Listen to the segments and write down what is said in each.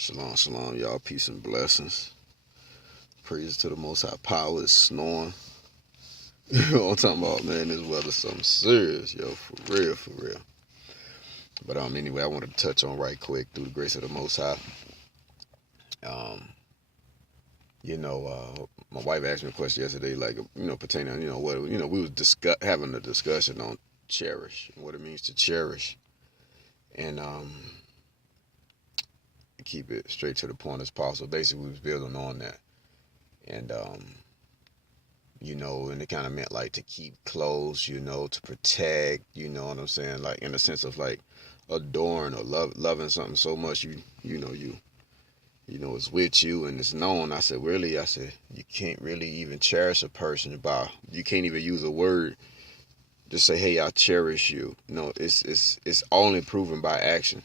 Shalom, shalom, y'all. Peace and blessings. Praise to the Most High Power. It's snowing. You know what I'm talking about, man? This weather's something serious, yo. For real, for real. But anyway, I wanted to touch on right quick through the grace of the Most High. My wife asked me a question yesterday, like, pertaining, what, we was having a discussion on cherish and what it means to cherish, and keep it straight to the point as possible. Basically, we was building on that, and and it kind of meant like to keep close, to protect, you know what I'm saying, like in the sense of like adoring or loving something so much it's with you and it's known. I said, really? I said, you can't really even cherish a person you can't even use a word to say, hey, I cherish you. No, it's only proven by action.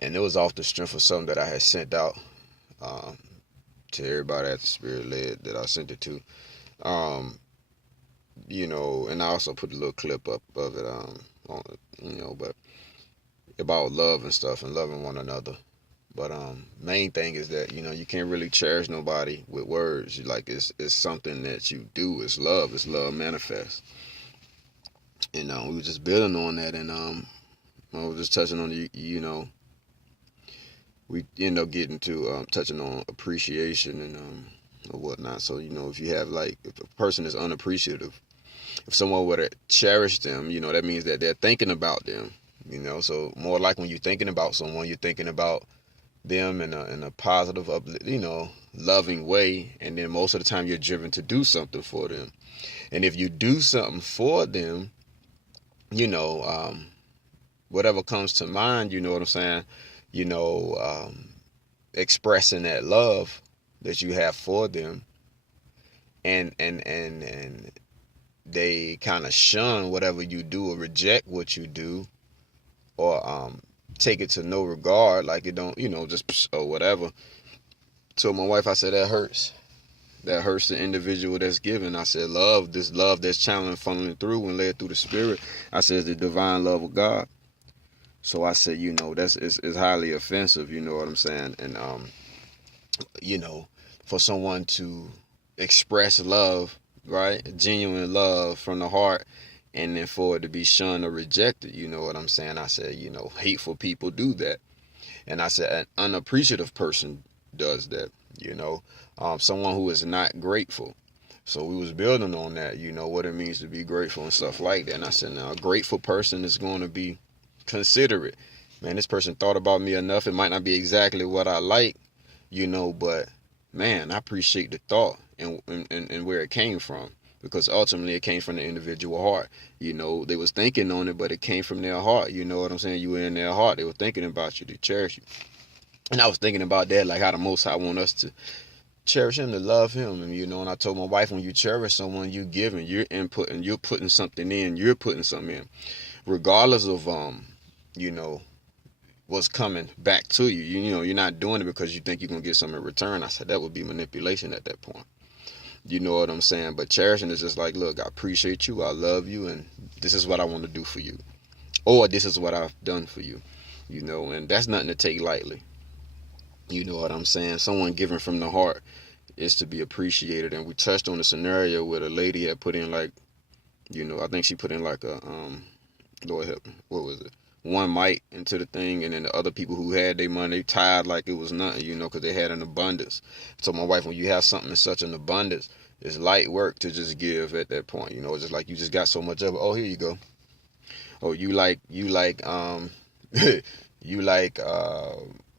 And it was off the strength of something that I had sent out to everybody at the Spirit led that I sent it to. And I also put a little clip up of it on but about love and stuff and loving one another. But main thing is that you can't really cherish nobody with words. Like it's something that you do. It's love manifest. And we were just building on that, and I was just touching on we end up getting to touching on appreciation and or whatnot. So if you have if a person is unappreciative, if someone were to cherish them, that means that they're thinking about them. So more like when you're thinking about someone, you're thinking about them in a positive, loving way, and then most of the time you're driven to do something for them. And if you do something for them, whatever comes to mind, you know what I'm saying, expressing that love that you have for them, and they kind of shun whatever you do or reject what you do, or take it to no regard, like it don't, just or whatever. So my wife, I said, that hurts the individual that's giving. I said, this love that's channeling, funneling through and led through the Spirit, I said, the divine love of God. So I said, that's it's highly offensive, you know what I'm saying? And for someone to express love, right, genuine love from the heart, and then for it to be shunned or rejected, you know what I'm saying? I said, hateful people do that. And I said, an unappreciative person does that, someone who is not grateful. So we was building on that, what it means to be grateful and stuff like that. And I said, now a grateful person is going to be considerate. Man, this person thought about me enough. It might not be exactly what I like, but man, I appreciate the thought and where it came from, because ultimately it came from the individual heart. They was thinking on it, but it came from their heart. You know what I'm saying? You were in their heart. They were thinking about you, to cherish you. And I was thinking about that, like how the Most High want us to cherish him, to love him. And and I told my wife, when you cherish someone, you're giving, you're inputting, you're putting something in, you're putting something in, regardless of what's coming back to you. You're not doing it because you think you're gonna get something in return. I said that would be manipulation at that point. You know what I'm saying? But cherishing is just like, look, I appreciate you, I love you, and this is what I want to do for you, or this is what I've done for you. And that's nothing to take lightly. You know what I'm saying? Someone giving from the heart is to be appreciated. And we touched on a scenario where a lady had put in I think she put in like a Lord help me, what was it? One mite into the thing, and then the other people who had their money tied like it was nothing, because they had an abundance. So my wife, when you have something in such an abundance, it's light work to just give at that point. It's just like you just got so much of it. Oh, here you go. Oh, you like you like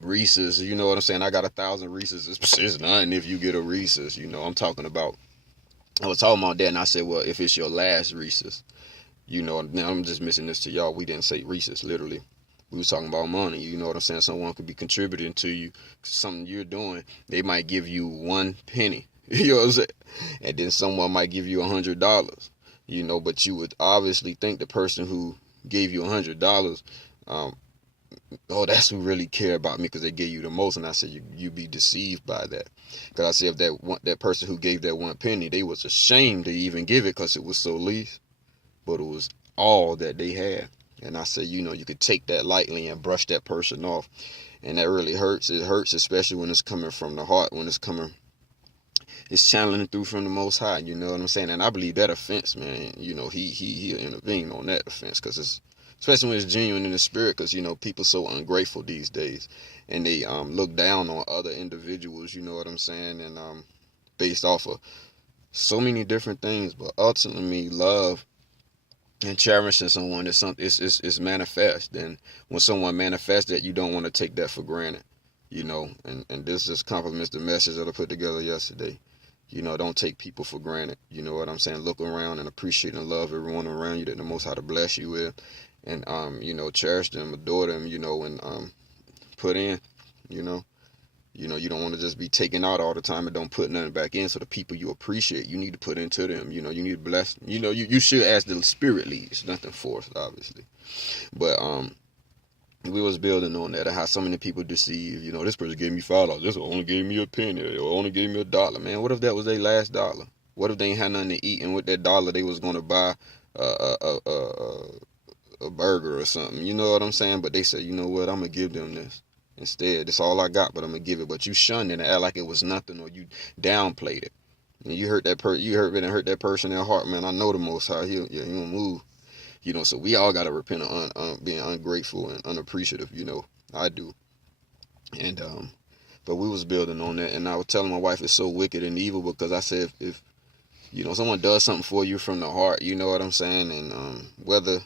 Reese's, you know what I'm saying? I got 1,000 Reese's. It's nothing if you get a Reese's. I'm talking about. I was talking about that, and I said, well, if it's your last Reese's, now I'm just missing this to y'all. We didn't say Reese's, literally. We was talking about money. You know what I'm saying? Someone could be contributing to you, something you're doing. They might give you 1 penny. You know what I'm saying? And then someone might give you $100. But you would obviously think the person who gave you $100, oh, that's who really care about me because they gave you the most. And I said, you be deceived by that. Because I said, if that person who gave that 1 penny, they was ashamed to even give it because it was so least. But it was all that they had. And I said, you could take that lightly and brush that person off. And that really hurts. It hurts, especially when it's coming from the heart, when it's channeling through from the Most High. You know what I'm saying? And I believe that offense, man, he'll intervene on that offense, because it's, especially when it's genuine in the spirit, because, people so ungrateful these days, and they look down on other individuals, you know what I'm saying? And based off of so many different things, but ultimately love and cherishing someone is something, it's manifest. And when someone manifests that, you don't want to take that for granted, and this just complements the message that I put together yesterday. Don't take people for granted. You know what I'm saying? Look around and appreciate and love everyone around you that the Most High to bless you with, and cherish them, adore them, and put in, you know. You don't want to just be taking out all the time and don't put nothing back in. So the people you appreciate, you need to put into them. You need to bless. You should, as the Spirit leads, nothing forced, obviously. But we was building on that, and how so many people deceive. This person gave me $5. This only gave me a penny, or only gave me $1. Man, what if that was their last dollar? What if they ain't had nothing to eat, and with that dollar they was going to buy a burger or something? You know what I'm saying? But they said, you know what, I'm gonna give them this. Instead, that's all I got, but I'm gonna give it. But you shunned it and act like it was nothing, or you downplayed it. And you hurt that hurt that person in their heart, man. I know the Most High, he won't move. So we all gotta repent of being ungrateful and unappreciative. I do. And but we was building on that, and I was telling my wife it's so wicked and evil, because I said if someone does something for you from the heart, you know what I'm saying, and whether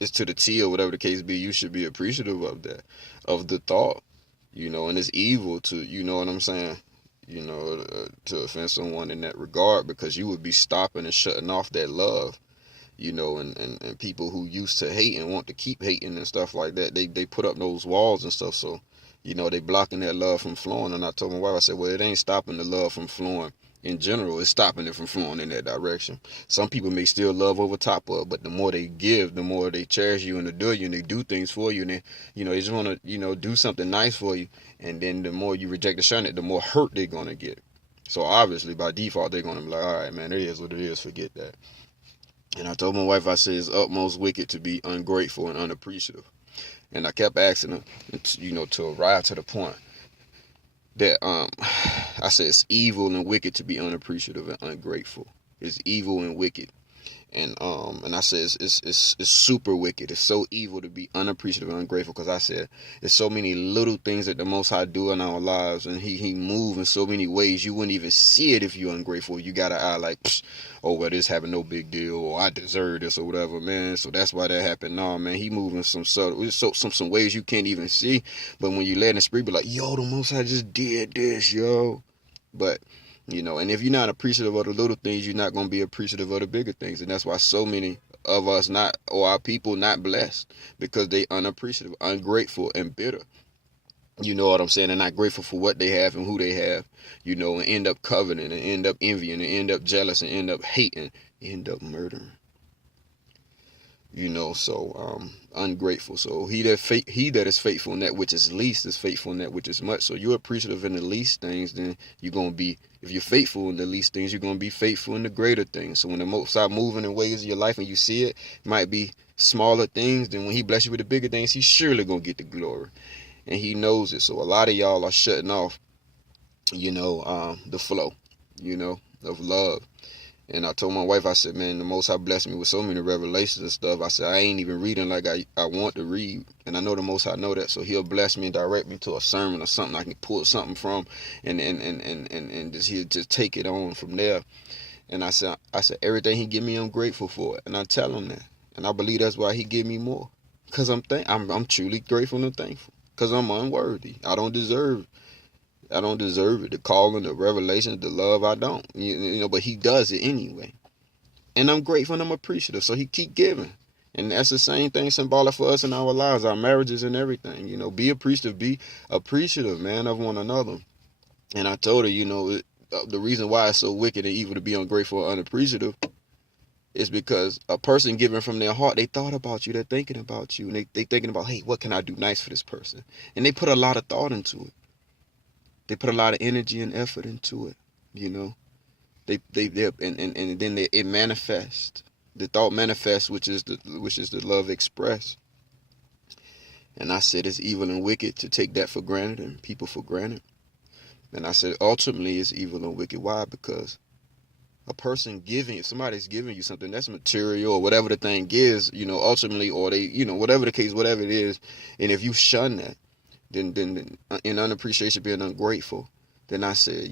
it's to the T or whatever the case be, you should be appreciative of that, of the thought, and it's evil to, you know what I'm saying, to offend someone in that regard, because you would be stopping and shutting off that love, and people who used to hate and want to keep hating and stuff like that, they put up those walls and stuff, so, they blocking that love from flowing. And I told my wife, I said, well, it ain't stopping the love from flowing in general, it's stopping it from flowing in that direction. Some people may still love over top of it, but the more they give, the more they cherish you and adore you, and they do things for you, and they, they just want to, do something nice for you. And then the more you reject and shun it, the more hurt they're going to get. So obviously, by default, they're going to be like, all right, man, it is what it is, forget that. And I told my wife, I said, it's utmost wicked to be ungrateful and unappreciative. And I kept asking her, to arrive to the point that I said it's evil and wicked to be unappreciative and ungrateful. It's evil and wicked. And I said it's super wicked. It's so evil to be unappreciative and ungrateful, because I said there's so many little things that the Most High do in our lives, and he move in so many ways you wouldn't even see it if you're ungrateful. You gotta eye like, oh well, this happened, no big deal, or I deserve this or whatever, man. So that's why that happened. No, man, he moving some subtle, some ways you can't even see. But when you let in the spirit, be like, yo, the Most High just did this, yo. But and if you're not appreciative of the little things, you're not going to be appreciative of the bigger things. And that's why so many of us our people not blessed, because they unappreciative, ungrateful, and bitter. You know what I'm saying? They're not grateful for what they have and who they have, and end up coveting, and end up envying, and end up jealous, and end up hating, end up murdering. So ungrateful. So he that is faithful in that which is least is faithful in that which is much. So you're appreciative in the least things, then you're gonna be, if you're faithful in the least things, you're gonna be faithful in the greater things. So when the Most High moving in ways of your life and you see it, might be smaller things, then when he bless you with the bigger things, he's surely gonna get the glory. And he knows it. So a lot of y'all are shutting off, the flow, of love. And I told my wife, I said, man, the Most High blessed me with so many revelations and stuff. I said, I ain't even reading like I want to read. And I know the Most High know that. So he'll bless me and direct me to a sermon or something I can pull something from, and he'll just take it on from there. And I said, everything he give me, I'm grateful for it. And I tell him that. And I believe that's why he give me more. Because I'm truly grateful and thankful. Because I'm unworthy. I don't deserve it. The calling, the revelation, the love, I don't. But he does it anyway. And I'm grateful and I'm appreciative. So he keep giving. And that's the same thing symbolic for us in our lives, our marriages and everything. Be appreciative, man, of one another. And I told her, the reason why it's so wicked and evil to be ungrateful or unappreciative is because a person giving from their heart, they thought about you, they're thinking about you, and they thinking about, hey, what can I do nice for this person? And they put a lot of thought into it. They put a lot of energy and effort into it, They and then it manifests. The thought manifests, which is the love expressed. And I said it's evil and wicked to take that for granted and people for granted. And I said ultimately it's evil and wicked. Why? Because a person if somebody's giving you something that's material or whatever the thing is, ultimately, or they, whatever the case, whatever it is, and if you shun that, then in unappreciation, being ungrateful, then I said,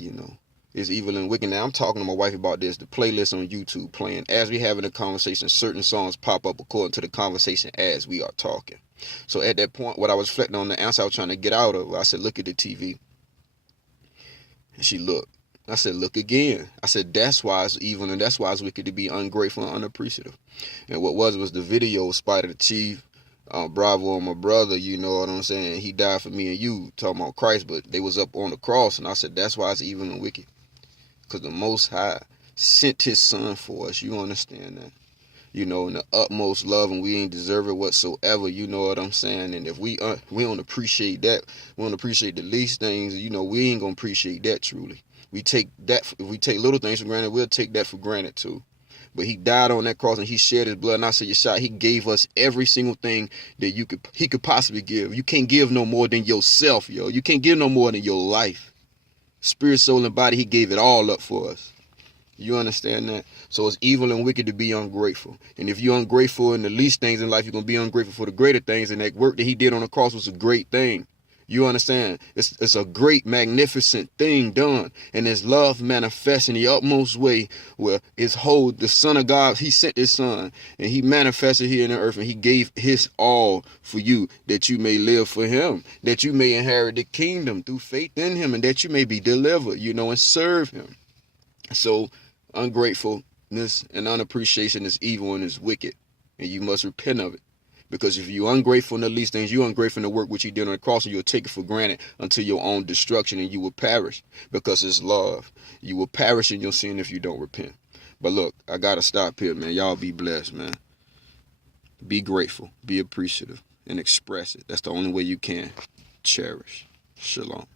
it's evil and wicked. Now I'm talking to my wife about this. The playlist on YouTube playing as we having a conversation. Certain songs pop up according to the conversation as we are talking. So at that point, what I was reflecting on, the answer I was trying to get out of, I said, look at the TV. And she looked. I said, look again. I said, that's why it's evil and that's why it's wicked to be ungrateful and unappreciative. And what was the video, Spider the Chief, Bravo on my brother, you know what I'm saying? He died for me and you, talking about Christ, but they was up on the cross. And I said, that's why it's evil and wicked. Because the Most High sent his son for us. You understand that? In the utmost love, and we ain't deserve it whatsoever. You know what I'm saying? And if we don't appreciate that, we don't appreciate the least things, we ain't gonna appreciate that truly. We take that, if we take little things for granted, we'll take that for granted too. But he died on that cross and he shed his blood. And I said, Yeshua, he gave us every single thing that he could possibly give. You can't give no more than yourself, yo. You can't give no more than your life. Spirit, soul, and body, he gave it all up for us. You understand that? So it's evil and wicked to be ungrateful. And if you're ungrateful in the least things in life, you're going to be ungrateful for the greater things. And that work that he did on the cross was a great thing. You understand? It's a great, magnificent thing done. And his love manifests in the utmost way where the Son of God, he sent his son and he manifested here in the earth and he gave his all for you that you may live for him, that you may inherit the kingdom through faith in him, and that you may be delivered, and serve him. So ungratefulness and unappreciation is evil and is wicked, and you must repent of it. Because if you're ungrateful in the least things, you're ungrateful in the work which he did on the cross, and you'll take it for granted until your own destruction, and you will perish because it's love. You will perish in your sin if you don't repent. But look, I got to stop here, man. Y'all be blessed, man. Be grateful, be appreciative, and express it. That's the only way you can. Cherish. Shalom.